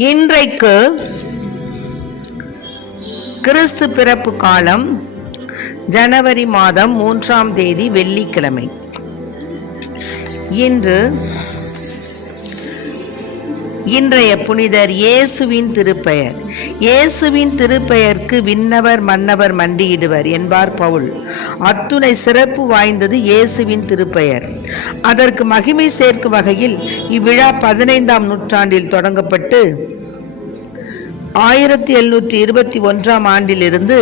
இன்றைக்கு கிறிஸ்து பிறப்பு காலம் ஜனவரி மாதம் 3ஆம் தேதி வெள்ளிக்கிழமை. இன்றைய புனிதர் இயேசுவின் திருப்பெயர். இயேசுவின் திருப்பெயருக்கு விண்ணவர் மன்னவர் மண்டியிடுவர் என்பார் பவுல். அத்துணை சிறப்பு வாய்ந்தது இயேசுவின் திருப்பெயர். அதற்கு மகிமை சேர்க்கும் வகையில் இவ்விழா 15ஆம் நூற்றாண்டில் தொடங்கப்பட்டு 1721ஆம் ஆண்டிலிருந்து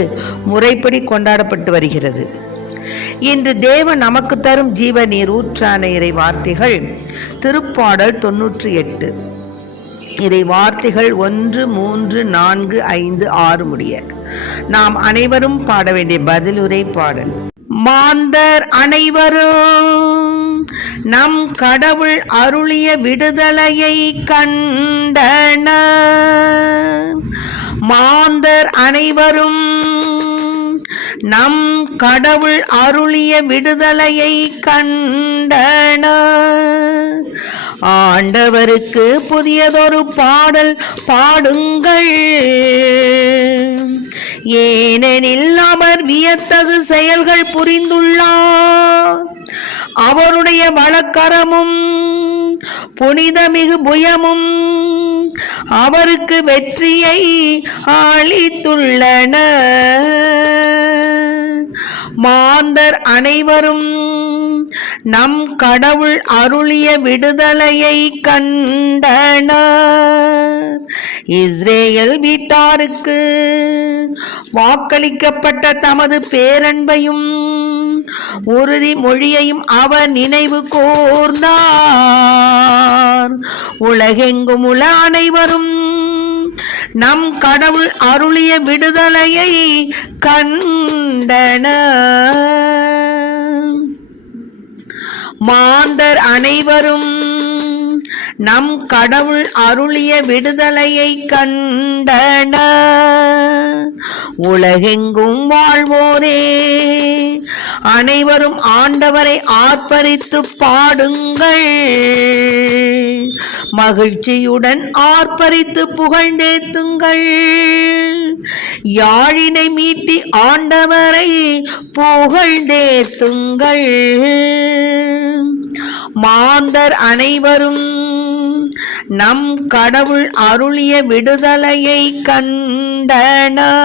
முறைப்படி கொண்டாடப்பட்டு வருகிறது. இன்று தேவன் நமக்கு தரும் ஜீவ நீர் ஊற்றான இறை வார்த்தைகள் திருப்பாடல் 98. இறை வார்த்தைகள் 1, 3, 4, 5, 6 முடிய. நாம் அனைவரும் பாட வேண்டிய பதிலுரை பாடல். மாந்தர் அனைவரும் நம் கடவுள் அருளிய விடுதலையை கண்டனர். மாந்தர் அனைவரும் நம் கடவுள் அருளிய விடுதலையை கண்டனர். ஆண்டவருக்கு புதியதொரு பாடல் பாடுங்கள், ஏனெனில் அவர் வியத்தகு செயல்கள் புரிந்துள்ளார். அவருடைய வலக்கரமும் புனிதமிகு புயமும் அவருக்கு வெற்றியை அளித்துள்ளன. மாந்தர் அனைவரும் நம் கடவுள் அருளிய விடுதலையை கண்டனர். இஸ்ரேல் வீட்டாருக்கு வாக்களிக்கப்பட்ட தமது பேரன்பையும் உறுதி மொழியையும் அவர் நினைவு கூர்ந்தார். உலகெங்கும் உள்ள அனைவரும் நம் கடவுள் அருளிய விடுதலையை கண்டனர். மாந்தர் அனைவரும் நம் கடவுள் அருளிய விடுதலையை கண்டனர். உலகெங்கும் வாழ்வோரே அனைவரும் ஆண்டவரை ஆர்ப்பரித்து பாடுங்கள். மகிழ்ச்சியுடன் ஆர்ப்பரித்து புகழ்ந்தேத்துங்கள். யாழினை மீட்டி ஆண்டவரை புகழ்ந்தேத்துங்கள். மாந்தர் அனைவரும் நம் கடவுள் அருளிய விடுதலையை கண்டனர்.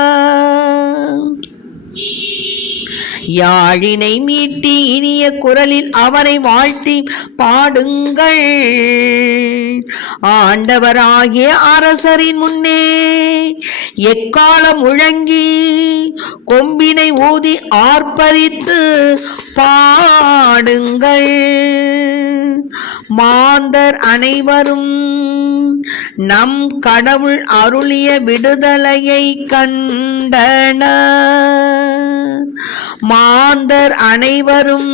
யாழினை மீட்டி இனிய குரலில் அவரை வாழ்த்தி பாடுங்கள். ஆண்டவராகிய அரசரின் முன்னே எக்காலம் முழங்கி கொம்பினை ஊதி ஆர்ப்பரித்து பாடுங்கள். மாந்தர் அனைவரும் நம் கடவுள் அருளிய விடுதலையை கண்டனர். மாந்தர் அனைவரும்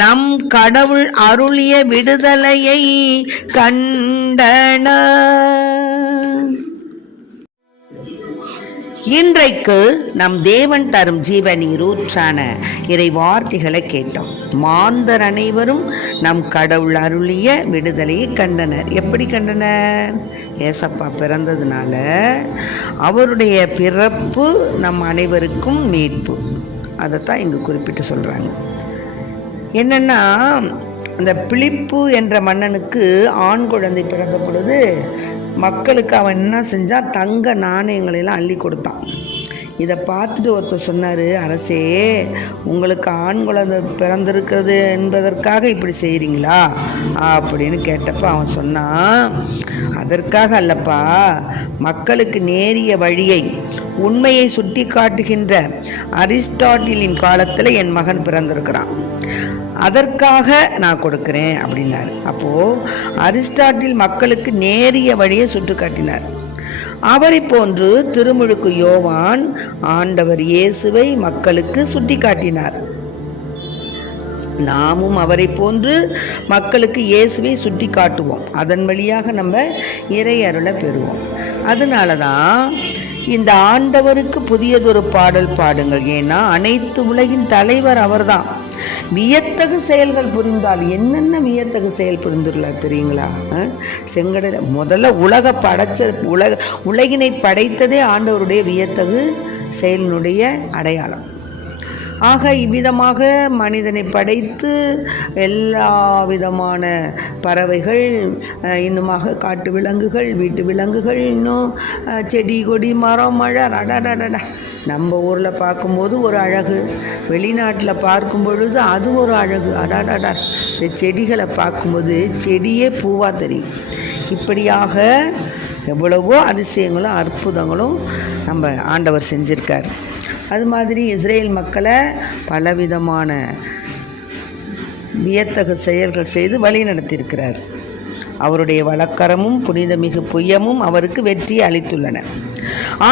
நம் கடவுள் அருளிய விடுதலையை கண்டனர். இன்றைக்கு நம் தேவன் தரும் ஜீவ நீரூற்றான இறை வார்த்தைகளை கேட்டோம். மாந்தர் அனைவரும் நம் கடவுள் அருளிய விடுதலையை கண்டனர். எப்படி கண்டனர்? ஏசப்பா பிறந்ததுனால அவருடைய பிறப்பு நம் அனைவருக்கும் மீட்பு. அதைத்தான் இங்கு குறிப்பிட்டு சொல்கிறாங்க. என்னென்னா, அந்த பிலிப்பு என்ற மன்னனுக்கு ஆண் குழந்தை பிறந்த பொழுது மக்களுக்கு அவன் என்ன செஞ்சான்? தங்க நாணயங்களெல்லாம் அள்ளி கொடுத்தான். இதை பார்த்துட்டு ஒருத்தர் சொன்னார், அரசே, உங்களுக்கு ஆண் குழந்தை பிறந்திருக்கிறது என்பதற்காக இப்படி செய்கிறீங்களா அப்படின்னு கேட்டப்ப அவன் சொன்னான், அதற்காக அல்லப்பா, மக்களுக்கு நேரிய வழியை உண்மையை சுட்டி காட்டுகின்ற அரிஸ்டாட்டிலின் காலத்தில் என் மகன் பிறந்திருக்கிறான், அதற்காக நான் கொடுக்கிறேன் அப்படின்னார். அப்போது அரிஸ்டாட்டில் மக்களுக்கு நேரிய வழியை சுட்டு காட்டினார். அவரை போன்று திருமுழுக்கு யோவான் ஆண்டவர் இயேசுவை மக்களுக்கு சுட்டி காட்டினார். நாமும் அவரை போன்று மக்களுக்கு இயேசுவை சுட்டி காட்டுவோம். அதன் வழியாக நம்ம இறை அருளை பெறுவோம். அதனால தான் இந்த ஆண்டவருக்கு புதியதொரு பாடல் பாடுங்கள், ஏன்னா அனைத்து உலகின் தலைவர் அவர்தான். வியத்தகு செயல்கள் புரிந்தால் என்னென்ன வியத்தகு செயல் புரிந்துள்ளார் தெரியுங்களா? செங்கடல முதல்ல உலகினை படைத்ததே ஆண்டவருடைய வியத்தகு செயலினுடைய அடையாளம். ஆக இவ்விதமாக மனிதனை படைத்து எல்லா விதமான பறவைகள், இன்னுமாக காட்டு விலங்குகள், வீட்டு விலங்குகள், இன்னும் செடி கொடி மரம் மழை, அடடடடா. நம்ம ஊரில் பார்க்கும்போது ஒரு அழகு, வெளிநாட்டில் பார்க்கும் பொழுது அது ஒரு அழகு, அடாடாடா. இந்த செடிகளை பார்க்கும்போது செடியே பூவாக தெரியும். இப்படியாக எவ்வளவோ அதிசயங்களும் அற்புதங்களும் நம்ம ஆண்டவர் செஞ்சிருக்கார். அது மாதிரி இஸ்ரேல் மக்களை பலவிதமான வியத்தகு செயல்கள் செய்து வழி நடத்தியிருக்கிறார். அவருடைய வழக்கரமும் புனிதமிகு புயமும் அவருக்கு வெற்றியை அளித்துள்ளன.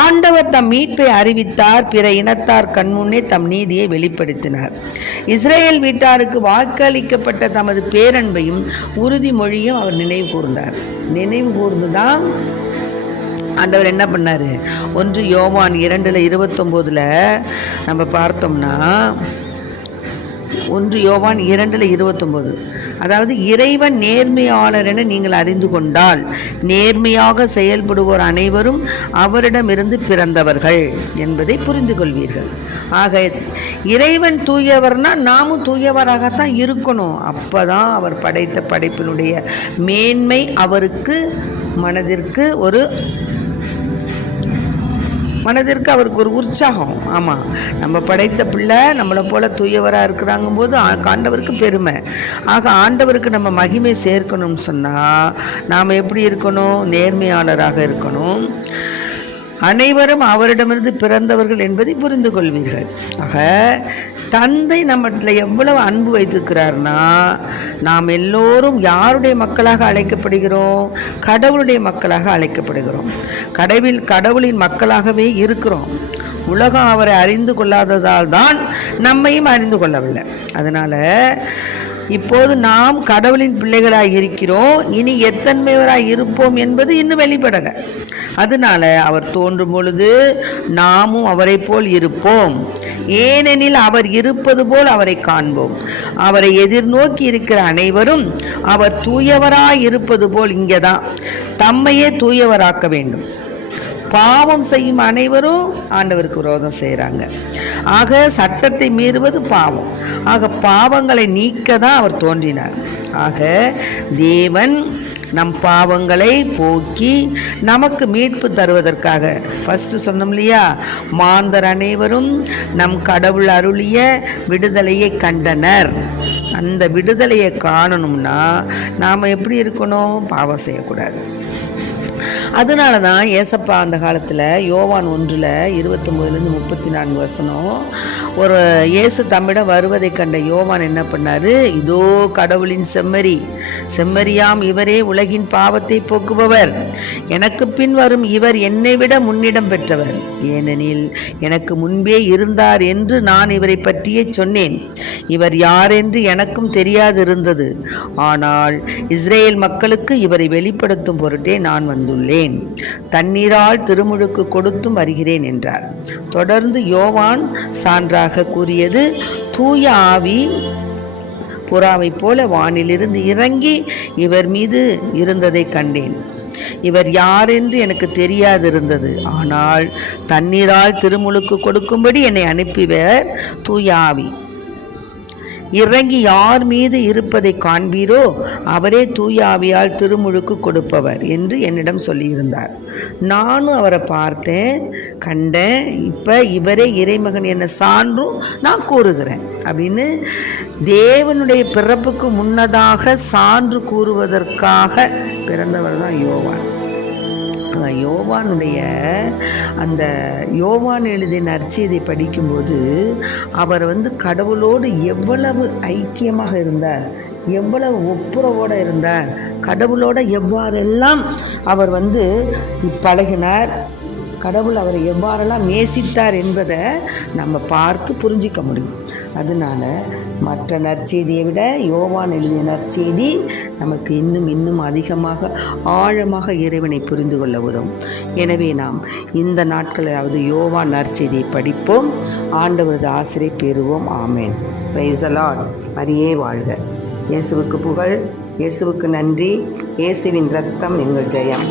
ஆண்டவர் தம் மீட்பை அறிவித்தார், பிற இனத்தார் கண்முன்னே தம் நீதியை வெளிப்படுத்தினார். இஸ்ரேல் வீட்டாருக்கு வாக்களிக்கப்பட்ட தமது பேரன்பையும் உறுதிமொழியும் அவர் நினைவு கூர்ந்தார். நினைவு கூர்ந்துதான் ஆண்டவர் என்ன பண்ணார்? 1 யோவான் 2:29 நம்ம பார்த்தோம்னா, 1 யோவான் 2:29, அதாவது இறைவன் நேர்மையாளர் என நீங்கள் அறிந்து கொண்டால் நேர்மையாக செயல்படுவோர் அனைவரும் அவரிடமிருந்து பிறந்தவர்கள் என்பதை புரிந்து கொள்வீர்கள். ஆக இறைவன் தூயவர்னா நாமும் தூயவராகத்தான் இருக்கணும். அப்பதான் அவர் படைத்த படைப்பினுடைய மேன்மை அவருக்கு மனதிற்கு அவருக்கு ஒரு உற்சாகம். ஆமாம், நம்ம படைத்த பிள்ளை நம்மளை போல தூயவராக இருக்கிறாங்க போது ஆண்டவருக்கு பெருமை. ஆக ஆண்டவருக்கு நம்ம மகிமை சேர்க்கணும்னு சொன்னால் நாம் எப்படி இருக்கணும்? நேர்மையாளராக இருக்கணும். அனைவரும் அவரிடமிருந்து பிறந்தவர்கள் என்பதை புரிந்து கொள்வீர்கள். ஆக தந்தை நம்மள எவ்வளவு அன்பு வைத்திருக்கிறார்னா, நாம் எல்லோரும் யாருடைய மக்களாக அழைக்கப்படுகிறோம்? கடவுளுடைய மக்களாக அழைக்கப்படுகிறோம். கடவுளின் மக்களாகவே இருக்கிறோம். உலகம் அவரை அறிந்து கொள்ளாததால் தான் நம்மையும் அறிந்து கொள்ளவில்லை. அதனால் இப்போது நாம் கடவுளின் பிள்ளைகளாக இருக்கிறோம். இனி எத்தன்மையவராக இருப்போம் என்பது இன்னும் வெளிப்படலை. அதனால அவர் தோன்றும் பொழுது நாமும் அவரை போல் இருப்போம். ஏனெனில் அவர் இருப்பது போல் அவரை காண்போம். அவரை எதிர்நோக்கி இருக்கிற அனைவரும் அவர் தூயவராய் இருப்பது போல் இங்கேதான் தம்மையே தூயவராக்க வேண்டும். பாவம் செய்யும் அனைவரும் ஆண்டவருக்கு விரோதம் செய்கிறாங்க. ஆக சட்டத்தை மீறுவது பாவம். ஆக பாவங்களை நீக்க தான் அவர் தோன்றினார். ஆக தேவன் நம் பாவங்களை போக்கி நமக்கு மீட்பு தருவதற்காக ஃபஸ்ட்டு சொன்னோம் இல்லையா, மாந்தர் அனைவரும் நம் கடவுள் அருளிய விடுதலையை கண்டனர். அந்த விடுதலையை காணணும்னா நாம் எப்படி இருக்கணும்? பாவம் செய்யக்கூடாது. அதனால தான் ஏசப்பா அந்த காலத்தில் யோவான் 1:29-34 ஒரு இயேசு தம்மிடம் வருவதை கண்ட யோவான் என்ன பண்ணார்? இதோ கடவுளின் செம்மறியாம் இவரே உலகின் பாவத்தை போக்குபவர். எனக்கு பின் வரும் இவர் என்னை விட முன்னிடம் பெற்றவர், ஏனெனில் எனக்கு முன்பே இருந்தார் என்று நான் இவரை பற்றியே சொன்னேன். இவர் யார் என்று எனக்கும் தெரியாதிருந்தது. ஆனால் இஸ்ரேல் மக்களுக்கு இவரை வெளிப்படுத்தும் பொருட்டே நான் வந்துள்ளேன். தண்ணீரால் திருமுழுக்கு கொடுத்தும் வருகிறேன் என்றார். தொடர்ந்து யோவான் சான்றாக கூறியது, தூய ஆவி புறாவை போல வானிலிருந்து இறங்கி இவர் மீது இருந்ததை கண்டேன். இவர் யார் என்று எனக்கு தெரியாதிருந்தது. ஆனால் தண்ணீரால் திருமுழுக்கு கொடுக்கும்படி என்னை அனுப்பியவர் தூய ஆவி. இறங்கி யார் மீது இருப்பதை காண்பீரோ அவரே தூய ஆவியால் திருமுழுக்கு கொடுப்பவர் என்று என்னிடம் சொல்லியிருந்தார். நானும் அவரை பார்த்தேன், கண்டேன். இப்போ இவரே இறைமகன் என்ன சான்றும் நான் கூறுகிறேன் அப்படின்னு தேவனுடைய பிறப்புக்கு முன்னதாக சான்று கூறுவதற்காக பிறந்தவர் தான் யோவான். யோவானுடைய அந்த யோவான் எழுதிய நற்செய்தியை படிக்கும்போது அவர் கடவுளோடு எவ்வளவு ஐக்கியமாக இருந்தார், எவ்வளவு ஒப்புரவோடு இருந்தார், கடவுளோட எவ்வாறெல்லாம் அவர் பழகினார். கடவுள் அவரை எவ்வாறெல்லாம் நேசித்தார் என்பதை நம்ம பார்த்து புரிஞ்சிக்க முடியும். அதனால் மற்ற நற்செய்தியை விட யோவான் எழுதிய நற்செய்தி நமக்கு இன்னும் அதிகமாக ஆழமாக இறைவனை புரிந்து கொள்ள உதவும். எனவே நாம் இந்த நாட்களாவது யோவான் நற்செய்தியை படிப்போம், ஆண்டவரது ஆசிரை பெறுவோம். ஆமேன். Praise the Lord. மரியே வாழ்க. இயேசுவுக்கு புகழ், இயேசுவுக்கு நன்றி. இயேசுவின் இரத்தம் எங்கள் ஜெயம்.